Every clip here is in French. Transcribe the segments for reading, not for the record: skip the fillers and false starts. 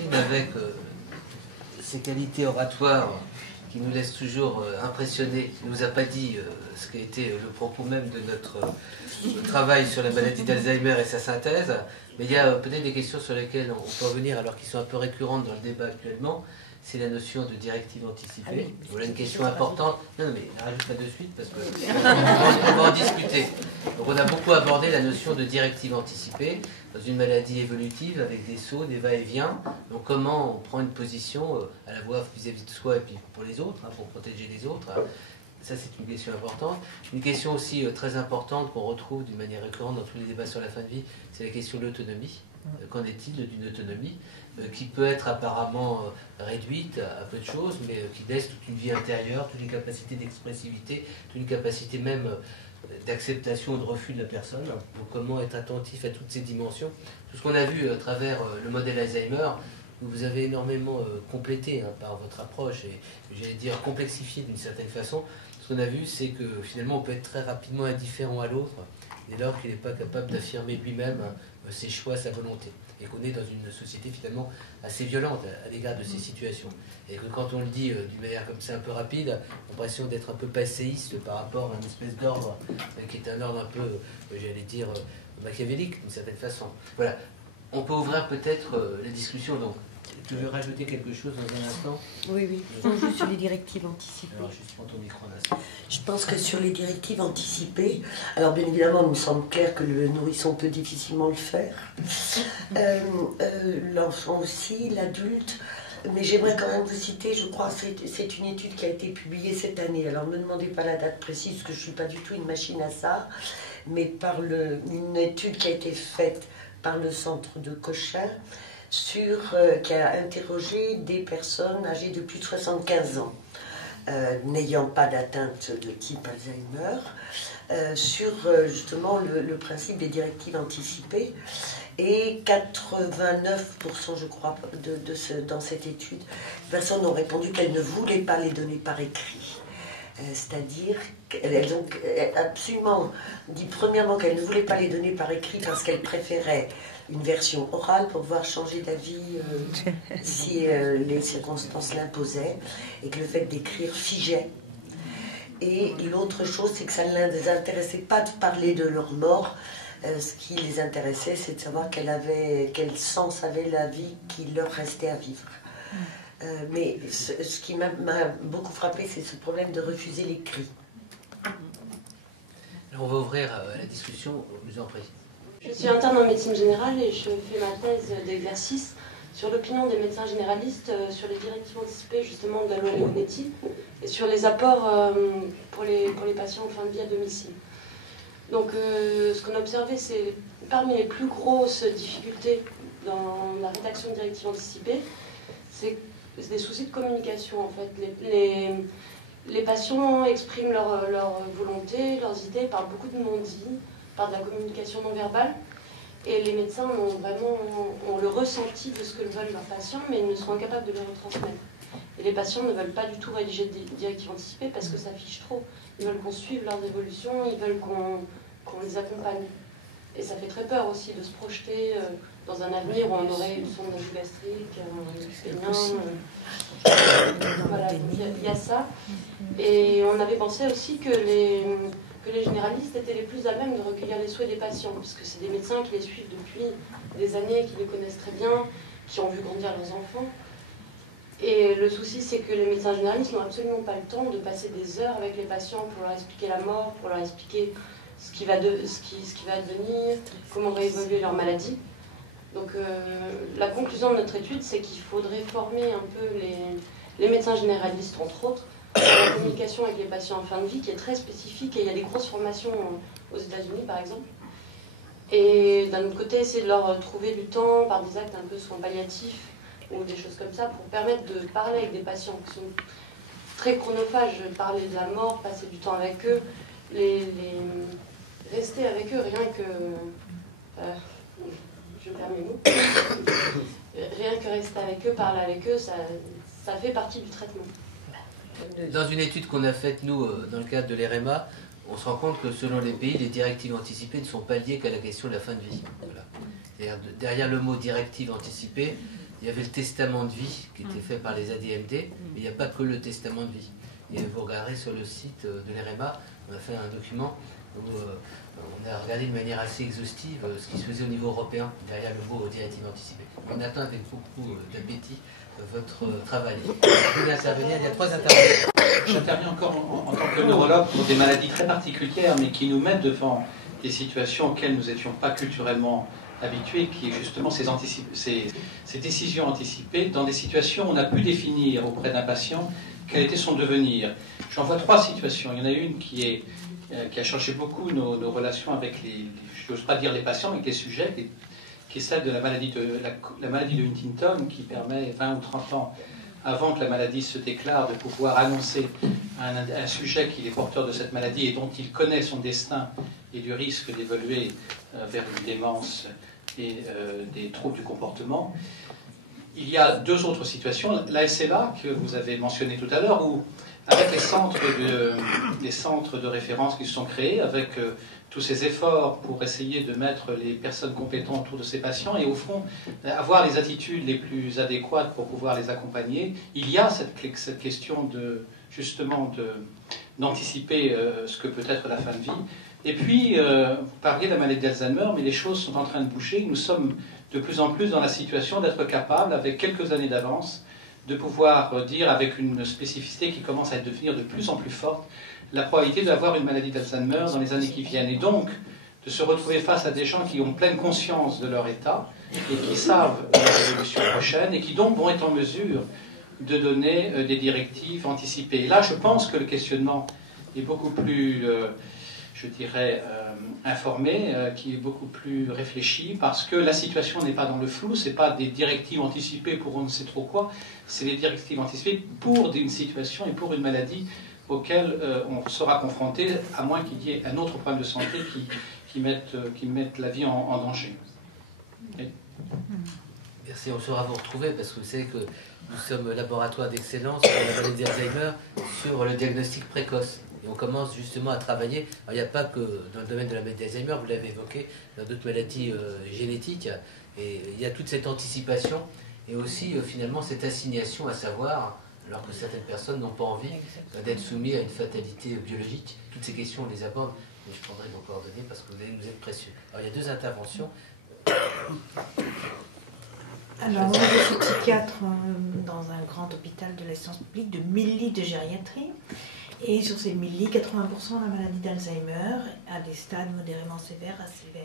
s'exprime avec ses qualités oratoires qui nous laissent toujours impressionnés. Il ne nous a pas dit ce qui a été le propos même de notre travail sur la maladie d'Alzheimer et sa synthèse, mais il y a peut-être des questions sur lesquelles on peut revenir, alors qu'ils sont un peu récurrentes dans le débat actuellement. C'est la notion de directive anticipée. Ah oui, voilà une question importante. Non, mais rajoute-la de suite parce qu'on va en discuter. Donc on a beaucoup abordé la notion de directive anticipée dans une maladie évolutive avec des sauts, des va-et-vient. Donc comment on prend une position à la fois vis-à-vis de soi et puis pour les autres, pour protéger les autres. Ça, c'est une question importante. Une question aussi très importante qu'on retrouve d'une manière récurrente dans tous les débats sur la fin de vie, c'est la question de l'autonomie. Qu'en est-il d'une autonomie qui peut être apparemment réduite à peu de choses, mais qui laisse toute une vie intérieure, toute une capacité d'expressivité, toute une capacité même d'acceptation ou de refus de la personne. Donc comment être attentif à toutes ces dimensions. Tout ce qu'on a vu à travers le modèle Alzheimer, vous avez énormément complété par votre approche et, j'allais dire, complexifié d'une certaine façon. Ce qu'on a vu, c'est que finalement, on peut être très rapidement indifférent à l'autre dès lors qu'il n'est pas capable d'affirmer lui-même ses choix, sa volonté. Et qu'on est dans une société finalement assez violente à l'égard de ces situations. Et que quand on le dit d'une manière comme ça un peu rapide, on a l'impression d'être un peu passéiste par rapport à une espèce d'ordre qui est un ordre un peu, j'allais dire, machiavélique d'une certaine façon. Voilà. On peut ouvrir peut-être la discussion. Donc, tu veux rajouter quelque chose dans un instant? Oui, oui. On joue sur les directives anticipées. Alors, juste prends ton micro un instant. Je pense que sur les directives anticipées, alors bien évidemment, il me semble clair que le nourrisson peut difficilement le faire. L'enfant aussi, l'adulte. Mais j'aimerais quand même vous citer, je crois, c'est une étude qui a été publiée cette année. Alors ne me demandez pas la date précise, parce que je ne suis pas du tout une machine à ça, mais par une étude qui a été faite par le centre de Cochin, qui a interrogé des personnes âgées de plus de 75 ans, n'ayant pas d'atteinte de type Alzheimer, sur justement le principe des directives anticipées. Et 89%, je crois, dans cette étude, les personnes ont répondu qu'elles ne voulaient pas les donner par écrit. C'est-à-dire qu'elles ont absolument dit premièrement qu'elles ne voulaient pas les donner par écrit parce qu'elles préféraient une version orale pour pouvoir changer d'avis si les circonstances l'imposaient, et que le fait d'écrire figeait. Et l'autre chose, c'est que ça ne les intéressait pas de parler de leur mort. Ce qui les intéressait, c'est de savoir quel sens avait la vie qui leur restait à vivre. Mais ce qui m'a beaucoup frappé, c'est ce problème de refuser les cris. Alors on va ouvrir la discussion, je vous en prie. Je suis interne en médecine générale et je fais ma thèse d'exercice sur l'opinion des médecins généralistes sur les directives anticipées justement de la loi Leonetti et sur les apports pour les patients en fin de vie à domicile. Donc ce qu'on a observé, c'est parmi les plus grosses difficultés dans la rédaction de directives anticipées, c'est des soucis de communication en fait. Les patients expriment leur volonté, leurs idées par beaucoup de non-dits, par de la communication non verbale, et les médecins ont le ressenti de ce que veulent leurs patients, mais ils ne sont incapables de le retransmettre. Et les patients ne veulent pas du tout rédiger des directives anticipées parce que ça fiche trop. Ils veulent qu'on suive leurs évolutions, ils veulent qu'on les accompagne. Et ça fait très peur aussi de se projeter dans un avenir où on aurait une sonde gastrique, un pénin. Voilà, il y a ça. Et on avait pensé aussi que les généralistes étaient les plus à même de recueillir les souhaits des patients, parce que c'est des médecins qui les suivent depuis des années, qui les connaissent très bien, qui ont vu grandir leurs enfants. Et le souci, c'est que les médecins généralistes n'ont absolument pas le temps de passer des heures avec les patients pour leur expliquer la mort, pour leur expliquer ce qui va advenir, comment va évoluer leur maladie. Donc la conclusion de notre étude, c'est qu'il faudrait former un peu les médecins généralistes, entre autres, sur la communication avec les patients en fin de vie, qui est très spécifique, et il y a des grosses formations aux États-Unis, par exemple. Et d'un autre côté, essayer de leur trouver du temps par des actes un peu soins palliatifs, ou des choses comme ça, pour permettre de parler avec des patients qui sont très chronophages, parler de la mort, passer du temps avec eux, rester avec eux, rien que... je perds mes mots. Rien que rester avec eux, parler avec eux, ça fait partie du traitement. Dans une étude qu'on a faite, nous, dans le cadre de l'RMA, on se rend compte que selon les pays, les directives anticipées ne sont pas liées qu'à la question de la fin de vie. Voilà. Derrière le mot directive anticipée, il y avait le testament de vie qui était fait par les ADMD, mais il n'y a pas que le testament de vie. Et vous regarderez sur le site de l'EREMA, on a fait un document où on a regardé de manière assez exhaustive ce qui se faisait au niveau européen derrière le mot directive anticipée. On attend avec beaucoup d'appétit votre travail. Vous pouvez intervenir, il y a 3 interventions. J'interviens encore en tant que neurologue pour des maladies très particulières, mais qui nous mettent devant des situations auxquelles nous n'étions pas culturellement habitués, qui est justement ces décisions anticipées dans des situations où on a pu définir auprès d'un patient quel était son devenir. J'en vois 3 situations. Il y en a une qui a changé beaucoup nos relations avec je n'ose pas dire les patients, mais avec les sujets, qui est celle de la maladie de Huntington, qui permet 20 ou 30 ans avant que la maladie se déclare de pouvoir annoncer à un sujet qu'il est porteur de cette maladie et dont il connaît son destin et du risque d'évoluer vers une démence et des troubles du comportement. Il y a 2 autres situations. La SLA, que vous avez mentionné tout à l'heure, où avec les centres de référence qui se sont créés, avec tous ces efforts pour essayer de mettre les personnes compétentes autour de ces patients et au fond avoir les attitudes les plus adéquates pour pouvoir les accompagner, il y a cette question justement d'anticiper ce que peut être la fin de vie. Et puis, vous parliez de la maladie d'Alzheimer, mais les choses sont en train de bouger. Nous sommes de plus en plus dans la situation d'être capables, avec quelques années d'avance, de pouvoir dire avec une spécificité qui commence à devenir de plus en plus forte, la probabilité d'avoir une maladie d'Alzheimer dans les années qui viennent. Et donc, de se retrouver face à des gens qui ont pleine conscience de leur état et qui savent leur évolution prochaine et qui donc vont être en mesure de donner des directives anticipées. Et là, je pense que le questionnement est beaucoup plus, je dirais, informé, qui est beaucoup plus réfléchi, parce que la situation n'est pas dans le flou, ce n'est pas des directives anticipées pour on ne sait trop quoi, c'est des directives anticipées pour une situation et pour une maladie auquel on sera confronté, à moins qu'il y ait un autre problème de santé qui mette la vie en danger. Oui. Merci, on saura vous retrouver parce que vous savez que nous sommes laboratoire d'excellence pour la maladie d'Alzheimer sur le diagnostic précoce. Et on commence justement à travailler. Alors, il n'y a pas que dans le domaine de la maladie d'Alzheimer, vous l'avez évoqué, dans d'autres maladies génétiques. Et il y a toute cette anticipation et aussi finalement cette assignation à savoir, alors que certaines personnes n'ont pas envie d'être soumises à une fatalité biologique. Toutes ces questions, on les aborde, mais je prendrai vos coordonnées parce que vous allez nous être précieux. Alors, il y a 2 interventions. Alors, moi, je suis psychiatre dans un grand hôpital de l'assistance publique de 1000 lits de gériatrie. Et sur ces 1000 lits, 80% de la maladie d'Alzheimer à des stades modérément sévères à sévères.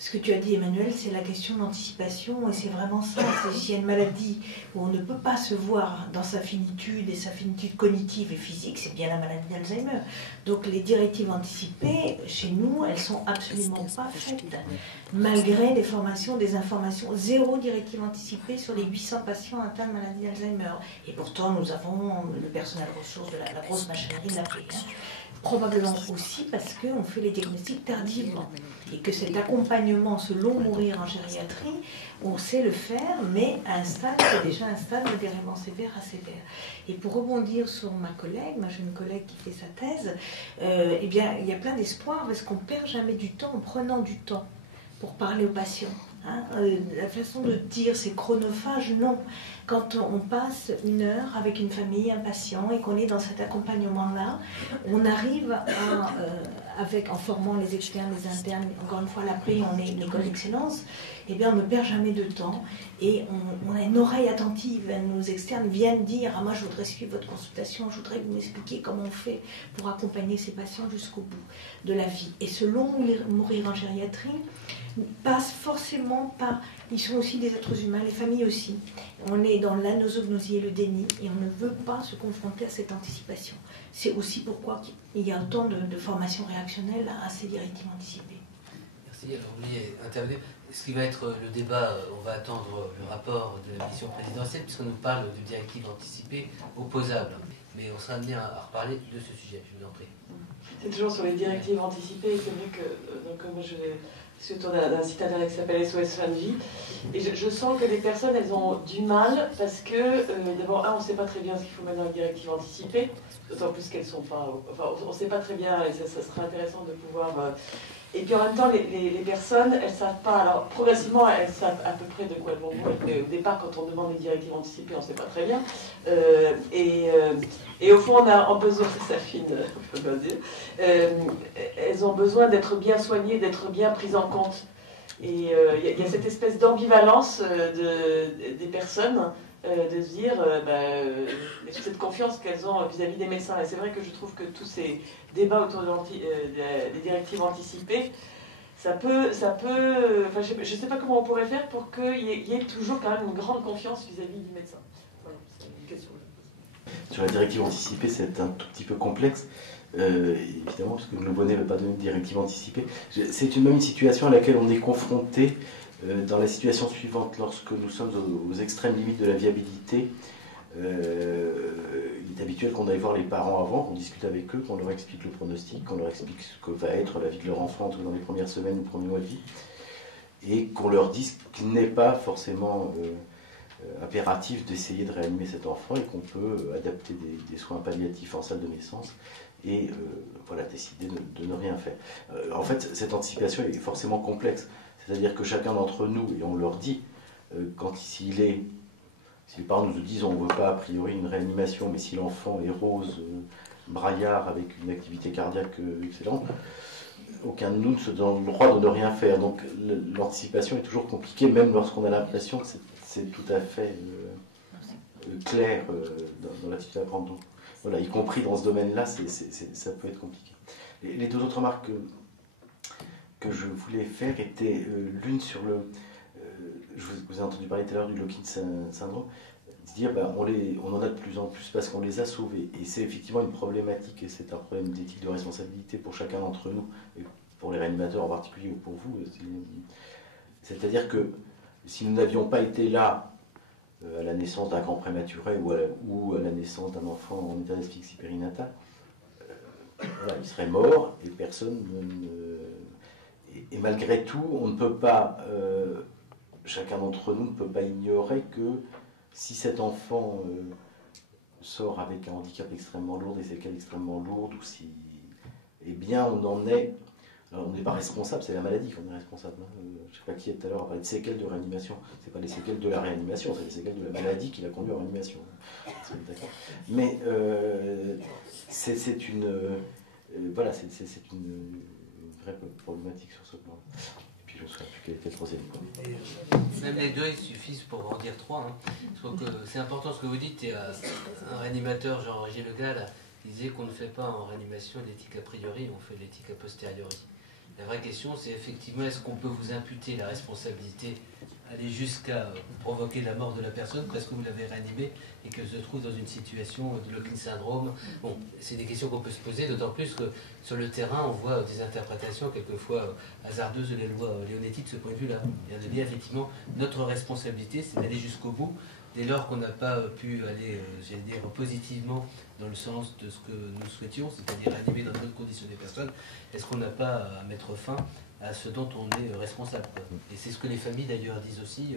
Ce que tu as dit, Emmanuel, c'est la question d'anticipation, et c'est vraiment ça. C'est s'il y a une maladie où on ne peut pas se voir dans sa finitude, et sa finitude cognitive et physique, c'est bien la maladie d'Alzheimer. Donc les directives anticipées, chez nous, elles sont absolument pas faites, malgré des formations, des informations. 0 directive anticipée sur les 800 patients atteints de maladie d'Alzheimer. Et pourtant, nous avons le personnel ressource de la grosse machinerie de la paix. Probablement aussi parce qu'on fait les diagnostics tardivement et que cet accompagnement, ce long mourir en gériatrie, on sait le faire, mais à un stade, c'est déjà un stade modérément sévère à sévère. Et pour rebondir sur ma collègue, ma jeune collègue qui fait sa thèse, eh bien, il y a plein d'espoir parce qu'on ne perd jamais du temps en prenant du temps pour parler aux patients. Hein. La façon de dire c'est chronophage, non. Quand on passe 1 heure avec une famille, un patient, et qu'on est dans cet accompagnement-là, on arrive en formant les externes, les internes, encore une fois, l'après, on est une école d'excellence, eh bien, on ne perd jamais de temps, et on a une oreille attentive. Nos externes viennent dire « Ah, moi, je voudrais suivre votre consultation, je voudrais que vous m'expliquiez comment on fait pour accompagner ces patients jusqu'au bout de la vie. » Et ce long mourir en gériatrie passe forcément par... Ils sont aussi des êtres humains, les familles aussi. On est dans l'anosognosie et le déni, et on ne veut pas se confronter à cette anticipation. C'est aussi pourquoi il y a autant de formations réactionnelles à ces directives anticipées. Merci. Alors, vous vouliez intervenir. Ce qui va être le débat, on va attendre le rapport de la mission présidentielle, puisqu'on nous parle de directives anticipées opposables. Mais on sera amené à reparler de ce sujet, je vous en prie. C'est toujours sur les directives anticipées, c'est vrai que moi je suis autour d'un site internet qui s'appelle SOS Fin de Vie, et je sens que les personnes, elles ont du mal, parce que d'abord, on ne sait pas très bien ce qu'il faut mettre dans les directives anticipées, d'autant plus qu'elles ne sont pas... Enfin, on ne sait pas très bien, et ça serait intéressant de pouvoir Et puis en même temps, les personnes, elles ne savent pas. Alors progressivement, elles savent à peu près de quoi elles vont mourir. Mais au départ, quand on demande les directives anticipées, on ne sait pas très bien. Et au fond, on a besoin, c'est sa fine, je peux pas dire, elles ont besoin d'être bien soignées, d'être bien prises en compte. Et il y a cette espèce d'ambivalence des personnes, de se dire cette confiance qu'elles ont vis-à-vis des médecins. Et c'est vrai que je trouve que tous ces débats autour des directives anticipées, ça peut enfin, je ne sais pas comment on pourrait faire pour qu'il y ait toujours quand même une grande confiance vis-à-vis du médecin. Voilà, c'est une question. Sur la directive anticipée, c'est un tout petit peu complexe. Évidemment, parce que le bonnet ne veut pas donner de directive anticipée. C'est même une situation à laquelle on est confronté dans la situation suivante, lorsque nous sommes aux extrêmes limites de la viabilité. Il est habituel qu'on aille voir les parents avant, qu'on discute avec eux, qu'on leur explique le pronostic, qu'on leur explique ce que va être la vie de leur enfant dans les premières semaines ou premiers mois de vie, et qu'on leur dise qu'il n'est pas forcément impératif d'essayer de réanimer cet enfant et qu'on peut adapter des soins palliatifs en salle de naissance et voilà, décider de ne rien faire. En fait, cette anticipation est forcément complexe. C'est-à-dire que chacun d'entre nous, et on leur dit, si les parents nous disent on ne veut pas a priori une réanimation, mais si l'enfant est rose, braillard, avec une activité cardiaque excellente, aucun de nous ne se donne le droit de ne rien faire. Donc l'anticipation est toujours compliquée, même lorsqu'on a l'impression que c'est tout à fait clair dans l'attitude à prendre. Donc, voilà, y compris dans ce domaine-là, ça peut être compliqué. Les deux autres remarques que je voulais faire étaient l'une sur je vous ai entendu parler tout à l'heure du lock-in syndrome, de dire on en a de plus en plus parce qu'on les a sauvés. Et c'est effectivement une problématique, et c'est un problème d'éthique de responsabilité pour chacun d'entre nous, et pour les réanimateurs en particulier, ou pour vous. C'est-à-dire que si nous n'avions pas été là à la naissance d'un grand prématuré ou à la naissance d'un enfant en état d'asphyxie périnatale, voilà, il serait mort et personne et malgré tout, on ne peut pas, chacun d'entre nous ne peut pas ignorer que si cet enfant sort avec un handicap extrêmement lourd, des séquelles extrêmement lourdes, ou si, eh bien, on en est. Alors, on n'est pas responsable, c'est la maladie qu'on est responsable. Hein. Je ne sais pas qui tout à l'heure a parlé de séquelles de réanimation. Ce n'est pas les séquelles de la réanimation, c'est les séquelles de la maladie qui l'a conduit en réanimation. Mais c'est une vraie problématique sur ce plan. Et puis je ne saurais plus quel était le troisième point. Même les deux, ils suffisent pour en dire trois. Hein. Je trouve que c'est important ce que vous dites. Et un réanimateur, Jean-Roger Le Gall, disait qu'on ne fait pas en réanimation l'éthique a priori, on fait l'éthique a posteriori. La vraie question, c'est effectivement, est-ce qu'on peut vous imputer la responsabilité, aller jusqu'à provoquer la mort de la personne, presque vous l'avez réanimée, et qu'elle se trouve dans une situation de lock-in syndrome. Bon, c'est des questions qu'on peut se poser, d'autant plus que sur le terrain, on voit des interprétations quelquefois hasardeuses de la loi Leonetti de ce point de vue-là. Il y a de dire, effectivement, notre responsabilité, c'est d'aller jusqu'au bout, dès lors qu'on n'a pas pu aller, j'allais dire, positivement dans le sens de ce que nous souhaitions, c'est-à-dire animer dans de bonnes conditions des personnes, est-ce qu'on n'a pas à mettre fin à ce dont on est responsable, quoi. Et c'est ce que les familles d'ailleurs disent aussi,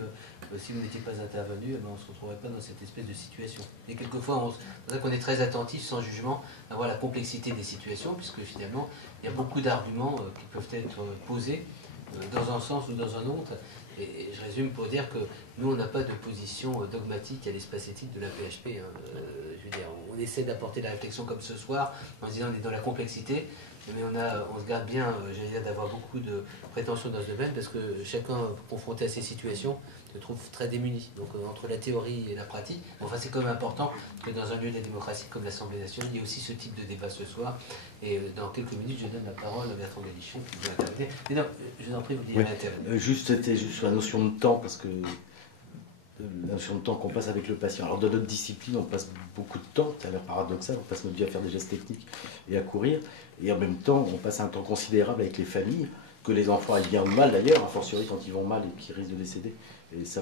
si vous n'étiez pas intervenu, on ne se retrouverait pas dans cette espèce de situation. Et quelquefois, c'est vrai qu'on est très attentif, sans jugement, à voir la complexité des situations, puisque finalement, il y a beaucoup d'arguments qui peuvent être posés dans un sens ou dans un autre. Et je résume pour dire que nous, on n'a pas de position dogmatique à l'espace éthique de la PHP. Hein. Je veux dire, on essaie d'apporter la réflexion comme ce soir, en se disant on est dans la complexité, mais on se garde bien, j'allais dire, d'avoir beaucoup de prétentions dans ce domaine, parce que chacun confronté à ces situations se trouve très démuni. Donc entre la théorie et la pratique, enfin c'est quand même important que dans un lieu de la démocratie comme l'Assemblée nationale, il y ait aussi ce type de débat ce soir. Et dans quelques minutes, je donne la parole à Bertrand Galichon qui va intervenir. Mais non, je vous en prie, vous dites intervenir. C'était juste sur la notion de temps, parce que la notion de temps qu'on passe avec le patient. Alors dans notre discipline, on passe beaucoup de temps, ça a l'air paradoxal, on passe notre vie à faire des gestes techniques et à courir, et en même temps, on passe un temps considérable avec les familles, que les enfants aillent bien ou mal d'ailleurs, a fortiori quand ils vont mal et qu'ils risquent de décéder. Et ça,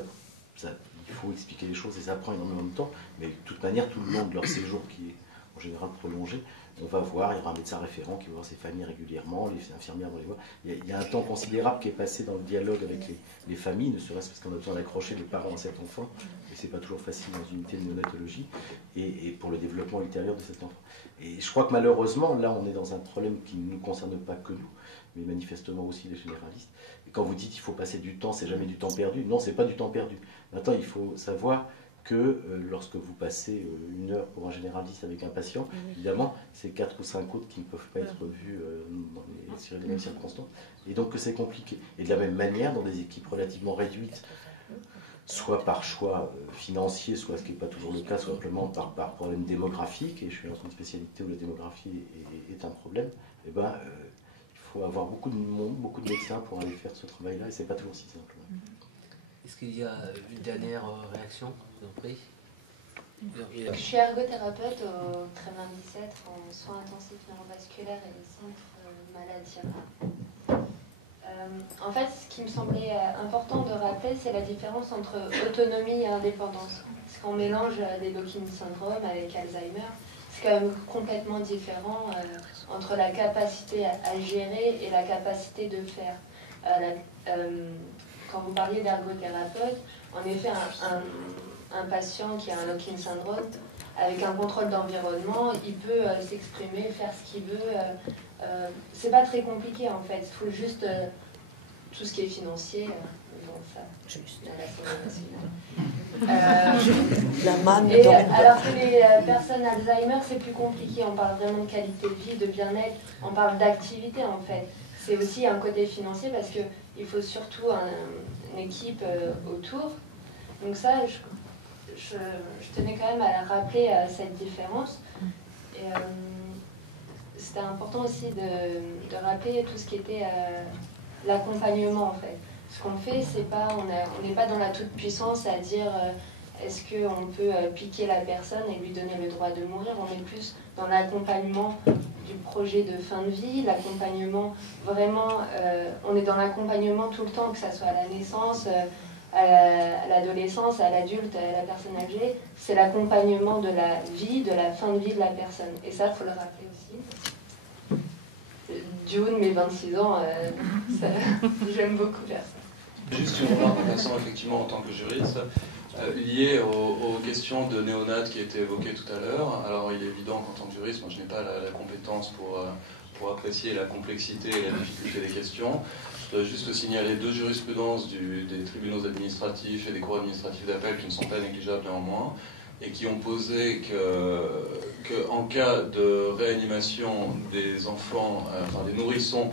il faut expliquer les choses et ça prend énormément de temps, mais de toute manière, tout le long de leur séjour qui est en général prolongée, on va voir, il y aura un médecin référent qui va voir ces familles régulièrement, les infirmières vont les voir. Il y a un temps considérable qui est passé dans le dialogue avec les familles, ne serait-ce parce qu'on a besoin d'accrocher les parents à cet enfant, et c'est pas toujours facile dans une unité de néonatologie, et pour le développement ultérieur de cet enfant. Et je crois que malheureusement, là, on est dans un problème qui ne nous concerne pas que nous, mais manifestement aussi les généralistes. Et quand vous dites qu'il faut passer du temps, c'est jamais du temps perdu. Non, c'est pas du temps perdu. Maintenant, il faut savoir que lorsque vous passez 1 heure pour un généraliste avec un patient, évidemment, c'est 4 ou 5 autres qui ne peuvent pas être vus sur les mêmes circonstances. Et donc que c'est compliqué. Et de la même manière, dans des équipes relativement réduites, soit par choix financier, soit ce qui n'est pas toujours le cas, soit simplement par problème démographique, et je suis dans une spécialité où la démographie est un problème, et ben, il faut avoir beaucoup de monde, beaucoup de médecins pour aller faire ce travail-là, et c'est pas toujours si simple. Est-ce qu'il y a une dernière réaction, je vous en prie? Je suis ergothérapeute au Kremlin 17 en soins intensifs neurovasculaires et centres maladies. En fait, ce qui me semblait important de rappeler, c'est la différence entre autonomie et indépendance. Parce qu'on mélange des Locking syndrome avec Alzheimer, c'est quand même complètement différent entre la capacité à gérer et la capacité de faire. Quand vous parliez d'ergothérapeute, en effet, un patient qui a un Locking syndrome, avec un contrôle d'environnement, il peut s'exprimer, faire ce qu'il veut. C'est pas très compliqué en fait, il faut juste tout ce qui est financier. Donc ça, juste la manne. Alors que les personnes Alzheimer, c'est plus compliqué. On parle vraiment de qualité de vie, de bien-être, on parle d'activité en fait. C'est aussi un côté financier parce qu'il faut surtout une équipe autour. Donc ça, je tenais quand même à rappeler cette différence. Et c'était important aussi de rappeler tout ce qui était l'accompagnement en fait. Ce qu'on fait, c'est pas, on n'est pas dans la toute-puissance à dire est-ce qu'on peut piquer la personne et lui donner le droit de mourir. On est plus dans l'accompagnement du projet de fin de vie, l'accompagnement vraiment, on est dans l'accompagnement tout le temps, que ce soit à la naissance, à l'adolescence, à l'adulte, à la personne âgée. C'est l'accompagnement de la vie, de la fin de vie de la personne. Et ça, il faut le rappeler aussi. Du haut de mes 26 ans, j'aime beaucoup faire ça. Juste une remarque en passant effectivement en tant que juriste, liée aux questions de néonates qui étaient évoquées tout à l'heure. Alors il est évident qu'en tant que juriste, moi je n'ai pas la compétence pour apprécier la complexité et la difficulté des questions. Je dois juste signaler 2 jurisprudences des tribunaux administratifs et des cours administratifs d'appel qui ne sont pas négligeables néanmoins, et qui ont posé que en cas de réanimation des enfants, enfin des nourrissons,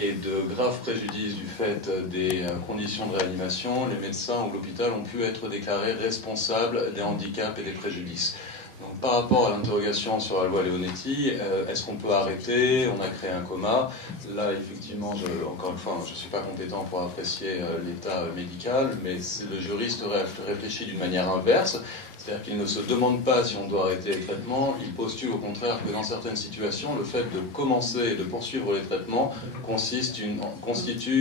et de graves préjudices du fait des conditions de réanimation, les médecins ou l'hôpital ont pu être déclarés responsables des handicaps et des préjudices. Donc, par rapport à l'interrogation sur la loi Leonetti, est-ce qu'on peut arrêter? On a créé un coma. Là, effectivement, encore une fois, je ne suis pas compétent pour apprécier l'état médical, mais le juriste réfléchit d'une manière inverse. C'est-à-dire qu'il ne se demande pas si on doit arrêter les traitements, il postule au contraire que dans certaines situations, le fait de commencer et de poursuivre les traitements constitue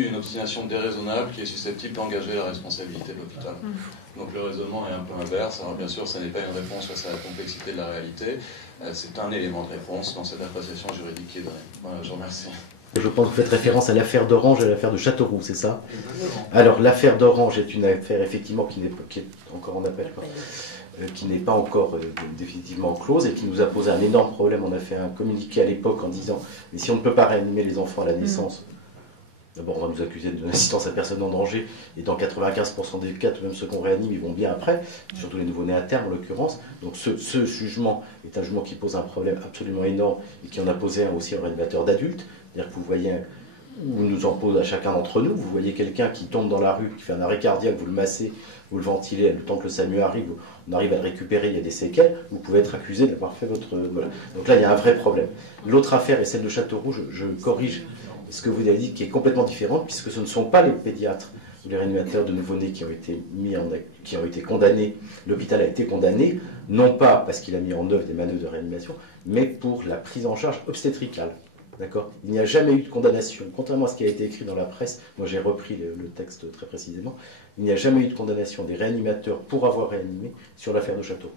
une obstination déraisonnable qui est susceptible d'engager la responsabilité de l'hôpital. Donc le raisonnement est un peu inverse. Alors bien sûr, ce n'est pas une réponse face à la complexité de la réalité, c'est un élément de réponse dans cette appréciation juridique qui est donnée. Voilà, je vous remercie. Je pense que vous faites référence à l'affaire d'Orange et à l'affaire de Châteauroux, c'est ça? Alors l'affaire d'Orange est une affaire effectivement qui est encore en appel, qui n'est pas encore définitivement close et qui nous a posé un énorme problème. On a fait un communiqué à l'époque en disant mais si on ne peut pas réanimer les enfants à la naissance, d'abord on va nous accuser de l'assistance à personne en danger, et dans 95% des cas, même ceux qu'on réanime, ils vont bien après, surtout les nouveau-nés à terme en l'occurrence. Donc ce jugement est un jugement qui pose un problème absolument énorme et qui en a posé un aussi en réanimateur d'adultes. C'est-à-dire que vous voyez, ou nous en pose à chacun d'entre nous, vous voyez quelqu'un qui tombe dans la rue, qui fait un arrêt cardiaque, vous le massez, vous le ventilez, le temps que le SAMU arrive, on arrive à le récupérer, il y a des séquelles, vous pouvez être accusé d'avoir fait votre... Voilà. Donc là, il y a un vrai problème. L'autre affaire est celle de Châteauroux, je corrige ce que vous avez dit, qui est complètement différente, puisque ce ne sont pas les pédiatres ou les réanimateurs de nouveau-nés qui ont été condamnés. L'hôpital a été condamné, non pas parce qu'il a mis en œuvre des manœuvres de réanimation, mais pour la prise en charge obstétricale. D'accord ? Il n'y a jamais eu de condamnation, contrairement à ce qui a été écrit dans la presse, moi j'ai repris le texte très précisément, il n'y a jamais eu de condamnation des réanimateurs pour avoir réanimé sur l'affaire de Châteauroux.